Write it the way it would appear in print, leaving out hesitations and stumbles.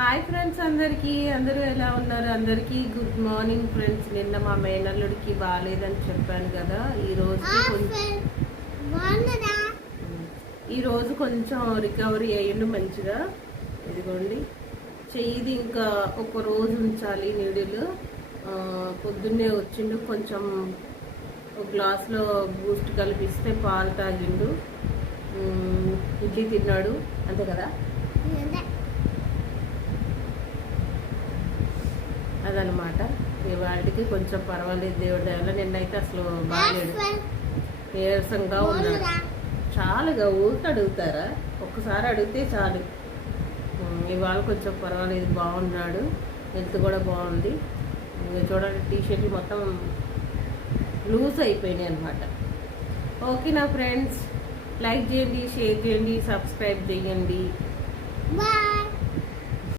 Hi friends, అందరూ ఎలా ఉన్నారు? అందరికీ గుడ్ మార్నింగ్ ఫ్రెండ్స్. నిన్న మా మేనల్లుడికి బాగాలేదని చెప్పాను కదా. ఈరోజు కొంచెం రికవరీ అయ్యిండు మంచిగా. ఇదిగోండి, చెయ్యిది ఇంకా ఒక రోజు ఉంచాలి నీడిలు. పొద్దున్నే వచ్చిండు, కొంచెం ఒక గ్లాస్లో బూస్ట్ కలిపిస్తే పాలు తాగిండు, ఇడ్లీ తిన్నాడు, అంతే కదా. అదనమాట. ఇవాళకి కొంచెం పర్వాలేదు, దేవుడి దయవల్ల. నిన్నైతే అసలు బాగాలేడు, నీరసంగా ఉన్నాడు. చాలుగా ఊరికి అడుగుతారా? ఒక్కసారి అడిగితే చాలు. ఇవాళ కొంచెం పర్వాలేదు, బాగున్నాడు, హెల్త్ కూడా బాగుంది. చూడండి, టీషర్ట్లు మొత్తం లూజ్ అయిపోయినాయి అనమాట. ఓకే నా ఫ్రెండ్స్, లైక్ చేయండి, షేర్ చేయండి, సబ్స్క్రైబ్ చేయండి.